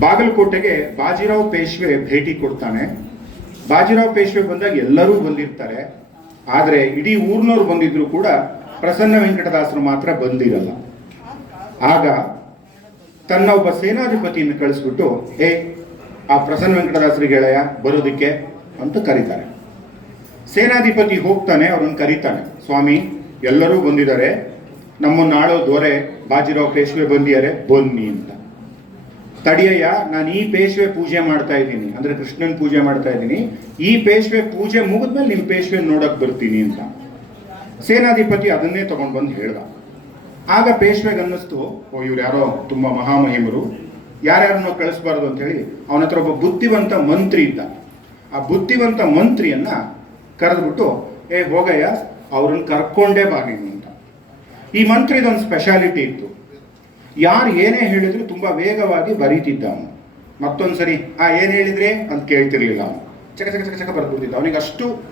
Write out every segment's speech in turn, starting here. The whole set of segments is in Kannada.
ಬಾಗಲಕೋಟೆಗೆ ಬಾಜಿರಾವ್ ಪೇಶ್ವೆ ಭೇಟಿ ಕೊಡ್ತಾನೆ. ಬಾಜಿರಾವ್ ಪೇಶ್ವೆ ಬಂದಾಗ ಎಲ್ಲರೂ ಬಂದಿರ್ತಾರೆ. ಆದರೆ ಇಡೀ ಊರ್ನವ್ರು ಬಂದಿದ್ರು ಕೂಡ ಪ್ರಸನ್ನ ವೆಂಕಟದಾಸರು ಮಾತ್ರ ಬಂದಿರಲ್ಲ. ಆಗ ತನ್ನ ಒಬ್ಬ ಸೇನಾಧಿಪತಿಯನ್ನು ಕಳಿಸ್ಬಿಟ್ಟು, ಹೇ, ಆ ಪ್ರಸನ್ನ ವೆಂಕಟದಾಸರಿಗೆ ಗೆಳೆಯ, ಬರೋದಕ್ಕೆ, ಅಂತ ಕರೀತಾರೆ. ಸೇನಾಧಿಪತಿ ಹೋಗ್ತಾನೆ, ಅವ್ರನ್ನ ಕರೀತಾನೆ. ಸ್ವಾಮಿ, ಎಲ್ಲರೂ ಬಂದಿದ್ದಾರೆ. ನಮ್ಮನ್ನು ಆಳೋ ದೊರೆ, ಬಾಜಿರಾವ್ ಪೇಶ್ವೆ ಬಂದಿದ್ದಾರೆ, ಬನ್ನಿ, ಅಂತ. ತಡಿಯಯ್ಯ, ನಾನು ಈ ಪೇಶ್ವೆ ಪೂಜೆ ಮಾಡ್ತಾ ಇದ್ದೀನಿ. ಅಂದ್ರೆ ಕೃಷ್ಣನ್ ಪೂಜೆ ಮಾಡ್ತಾ ಇದ್ದೀನಿ. ಈ ಪೇಶ್ವೆ ಪೂಜೆ ಮುಗಿದ್ಮೇಲೆ ನಿಮ್ಮ ಪೇಶ್ವೆ ನೋಡಕ್ ಬರ್ತೀನಿ ಅಂತ. ಸೇನಾಧಿಪತಿ ಅದನ್ನೇ ತಗೊಂಡು ಬಂದು ಹೇಳ್ದ. ಆಗ ಪೇಶ್ವೆಗೆ ಅನ್ನಿಸ್ತು, ಓ ಇವ್ರು ಯಾರೋ ತುಂಬಾ ಮಹಾಮಹಿಮರು. ಯಾರ್ಯಾರನ್ನೋ ಕಳಿಸ್ಬಾರ್ದು ಅಂತ ಹೇಳಿ ಅವನ ಹತ್ರ ಒಬ್ಬ ಬುದ್ಧಿವಂತ ಮಂತ್ರಿ ಇದ್ದ. ಆ ಬುದ್ಧಿವಂತ ಮಂತ್ರಿಯನ್ನ ಕರೆದ್ಬಿಟ್ಟು, ಏ, ಹೋಗಯ್ಯ, ಅವ್ರನ್ನ ಕರ್ಕೊಂಡೇ ಬಾ ನೀನು ಅಂತ. ಈ ಮಂತ್ರಿದೊಂದು ಸ್ಪೆಷಾಲಿಟಿ ಇತ್ತು. ಯಾರು ಏನೇ ಹೇಳಿದ್ರು ತುಂಬಾ ವೇಗವಾಗಿ ಬರೀತಿದ್ದ ಅವನು ಮತ್ತೊಂದ್ಸರಿ, ಆ, ಏನ್ ಹೇಳಿದ್ರೆ? ಅಂತ ಕೇಳ್ತಿರ್ಲಿಲ್ಲ ಅವನು. ಚಕ ಚಕ ಚಕ ಚಕ ಬರ್ಕೊಡ್ತಿದ್ದ ಅವನಿಗೆ ಅಷ್ಟು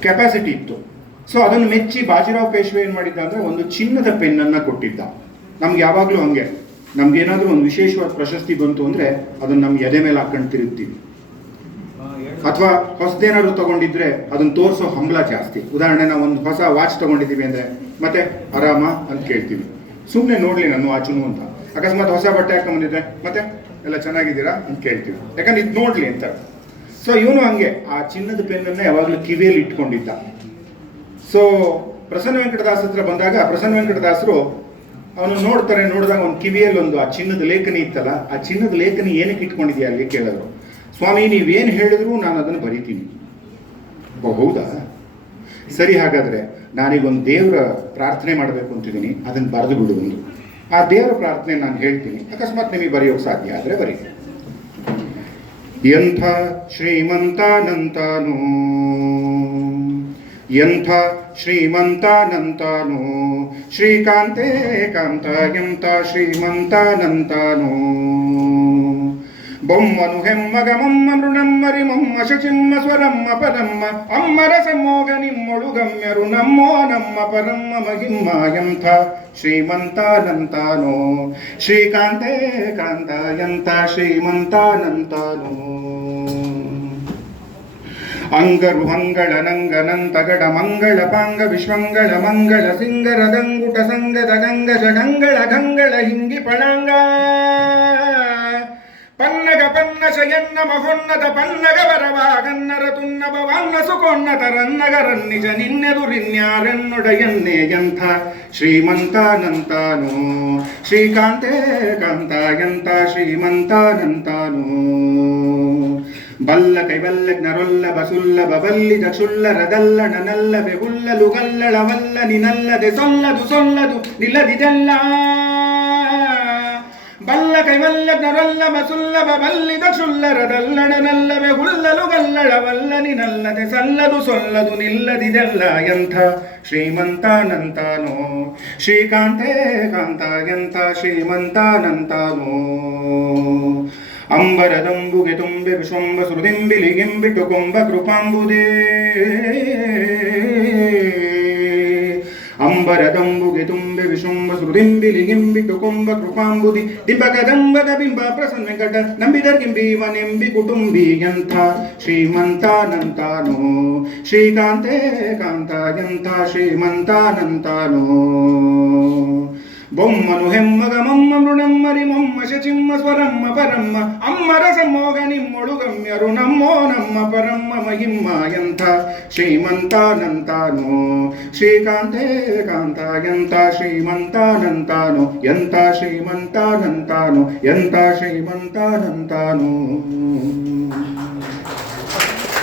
ಕೆಪಾಸಿಟಿ ಇತ್ತು. ಸೊ ಅದನ್ನು ಮೆಚ್ಚಿ ಬಾಜಿರಾವ್ ಪೇಶ್ವೆ ಏನು ಮಾಡಿದ್ದ ಅಂದ್ರೆ ಒಂದು ಚಿನ್ನದ ಪೆನ್ನನ್ನು ಕೊಟ್ಟಿದ್ದ. ನಮ್ಗೆ ಯಾವಾಗಲೂ ಹಂಗೆ. ನಮ್ಗೆ ಏನಾದ್ರೂ ಒಂದು ವಿಶೇಷವಾದ ಪ್ರಶಸ್ತಿ ಬಂತು ಅಂದ್ರೆ ಅದನ್ನ ನಮ್ಗೆ ಎದೆ ಮೇಲೆ ಹಾಕೊಂಡು ತಿರುಗ್ತೀವಿ. ಅಥವಾ ಹೊಸದೇನಾದ್ರು ತಗೊಂಡಿದ್ರೆ ಅದನ್ನ ತೋರಿಸೋ ಹಂಬಲ ಜಾಸ್ತಿ. ಉದಾಹರಣೆ ನಾವು ಒಂದು ಹೊಸ ವಾಚ್ ತಗೊಂಡಿದ್ದೀವಿ ಅಂದ್ರೆ ಮತ್ತೆ, ಆರಾಮ ಅಂತ ಕೇಳ್ತೀವಿ. ಸುಮ್ಮನೆ ನೋಡ್ಲಿ ನಾನು ಆಚುನು ಅಂತ. ಅಕಸ್ಮಾತ್ ಹೊಸ ಬಟ್ಟೆ ಹಾಕೊಂಡ್ಬಂದಿದ್ದೆ ಮತ್ತೆ, ಎಲ್ಲ ಚೆನ್ನಾಗಿದ್ದೀರಾ? ಅಂತ ಕೇಳ್ತೀವಿ. ಯಾಕಂದ್ರೆ ಇದು ನೋಡ್ಲಿ ಅಂತ. ಸೊ ಇವನು ಹಂಗೆ, ಆ ಚಿನ್ನದ ಪೆನ್ನನ್ನು ಯಾವಾಗಲೂ ಕಿವಿಯಲ್ಲಿ ಇಟ್ಕೊಂಡಿದ್ದ. ಸೊ ಪ್ರಸನ್ನ ವೆಂಕಟದಾಸ್ ಹತ್ರ ಬಂದಾಗ, ಪ್ರಸನ್ನ ವೆಂಕಟದಾಸರು ಅವನು ನೋಡ್ತಾರೆ, ನೋಡಿದಾಗ ಒಂದು ಕಿವಿಯಲ್ಲಿ ಒಂದು ಆ ಚಿನ್ನದ ಲೇಖನಿ ಇತ್ತಲ್ಲ, ಆ ಚಿನ್ನದ ಲೇಖನಿ ಏನಕ್ಕೆ ಇಟ್ಕೊಂಡಿದ್ಯಾ ಅಲ್ಲಿ ಕೇಳಿದ್ರು. ಸ್ವಾಮಿ, ನೀವೇನು ಹೇಳಿದ್ರು, ನಾನು ಅದನ್ನು ಬರಿತೀನಿ. ಹೌದಾ? ಸರಿ, ಹಾಗಾದರೆ ನಾನೀಗೊಂದು ದೇವರ ಪ್ರಾರ್ಥನೆ ಮಾಡಬೇಕು ಅಂತಿದ್ದೀನಿ. ಅದನ್ನು ಬರೆದು ಬಿಡು ಒಂದು. ಆ ದೇವರ ಪ್ರಾರ್ಥನೆ ನಾನು ಹೇಳ್ತೀನಿ. ಅಕಸ್ಮಾತ್ ನಿಮಗೆ ಬರೆಯೋಕೆ ಸಾಧ್ಯ ಆದರೆ ಬರೀ. ಎಂಥ ಶ್ರೀಮಂತಾನಂತಾನೋ ಎಂಥ ಶ್ರೀಮಂತಾನಂತಾನೋ, ಶ್ರೀಕಾಂತೆ ಕಾಂತ ಎಂಥ ಶ್ರೀಮಂತಾನಂತಾನು బొమ్మను హెమ్మగమమ్మ మృణమ్మరి మమ్మ శచిమ్మ స్వరమ్మ పరమ్మ అమ్మర సమ్మోగ నిమ్మొడు గమ్యరు నమ్మో నమ్మ పరమ్మ మహిమ్మాయంత ಶ್ರೀಮಂತಾನಂತಾನೋ ಶ್ರೀಕಾಂತೆ ಕಾಂತಾಯಂತ ಶ್ರೀಮಂತಾನಂತಾನೋ ಅಂಗರು ಹಂಗಳ ನಂಗನಂತಗಡ ಮಂಗಳ ಪಾಂಗ ವಿಶ್ವಂಗಳ ಮಂಗಳ ಸಿಂಗರದಂಗುಟ ಸಂಗದ ಗಂಗ ಶಗಂಗಳ ಗಂಗಳ ಹಿಂಗಿ ಪಣಾಂಗ ಪನ್ನಗ ಪನ್ನ ಶಯನ್ನ ಮಹೋನ್ನತ ಪನ್ನಗ ವರವಾಗನ್ನರ ತುನ್ನ ವನ್ನ ನಿಜ ರನ್ನಗರನ್ನಿಜ ನಿನ್ನೆದುರಿನ್ಯಾರೆನ್ನೊಡೆಯನ್ನೇ ಎಂಥ? ಶ್ರೀಮಂತಾನಂತಾನು. ಶ್ರೀಕಾಂತೆ ಎಂಥ? ಶ್ರೀಮಂತಾನಂತಾನು. ಬಲ್ಲ ಕೈವಲ್ಲ ನರೊಲ್ಲ ಬಸುಲ್ಲ ಬಬಲ್ಲಿ ದಕ್ಷುಲ್ಲರದಲ್ಲ ನನಲ್ಲ ಬೆಹುಲ್ಲಲು ಗಲ್ಲಳವಲ್ಲ ನಿನಲ್ಲದೆ ಸೊಲ್ಲದು ಸೊಲ್ಲದು ನಿಲ್ಲದಿದೆಲ್ಲ. ಬಲ್ಲ ಕೈವಲ್ಲ ನರಲ್ಲ ಬಸುಲ್ಲ ದಲ್ಲಡ ನಲ್ಲವೆ ಹುಲ್ಲಲು ಗಲ್ಲಳವಲ್ಲ ನಲ್ಲದೆ ಸಲ್ಲದು ಸೊಲ್ಲದು ನಿಲ್ಲದಿದೆಲ್ಲ ಎಂಥ? ಶ್ರೀಮಂತಾನಂತಾನೋ. ಶ್ರೀಕಾಂತೆ ಕಾಂತ ಎಂಥ? ಶ್ರೀಮಂತಾನಂತಾನೋ. ಅಂಬರದಂಬುಗೆ ತುಂಬೆ ವಿಶ್ವಂಬ ಸುರುದಿಂಬಿಲಿಗಿಂಬಿಟು ಕೊಂಬ ಕೃಪಾಂಬುದೇ. ಅಂಬರದಂಬುಗೆ ತುಂಬೆ ವಿಶುಂಬ ಸುರದಿಂಬಿಲಿಗೆಂಬಿಟ್ಟು ಕೊಂಬ ಕೃಪಾಂಬುದಿ ಡಿಂಬಕದಂಬದ ಬಿಂಬ ಪ್ರಸನ್ನ ವೆಂಕಟ ನಂಬಿದರ್ಗಿಂಬೀವನೆಂಬಿ ಕುಟುಂಬಿ ಎಂಥ ಶ್ರೀಮಂತಾನಂತಾನೋ ಶ್ರೀಕಾಂತೆ ಕಾಂತ ಎಂಥ ಶ್ರೀಮಂತಾನಂತಾನೋ బొమ్మను హెమ్మగ మమ్మ మృణమ్మరి మొమ్మ శచిమ్మ స్వరమ్మ పరమ్మ అమ్మ రసమోగ నిమ్మొడు గమ్య రుణమ్మో నమ్మ పరమ్మ మహిమ్మ ఎంత శ్రీమంతానంతానో శ్రీకాంతే కాంత ఎంత శ్రీమంతానంతానో ఎంత శ్రీమంతానంతానో ఎంత శ్రీమంతానంతానో.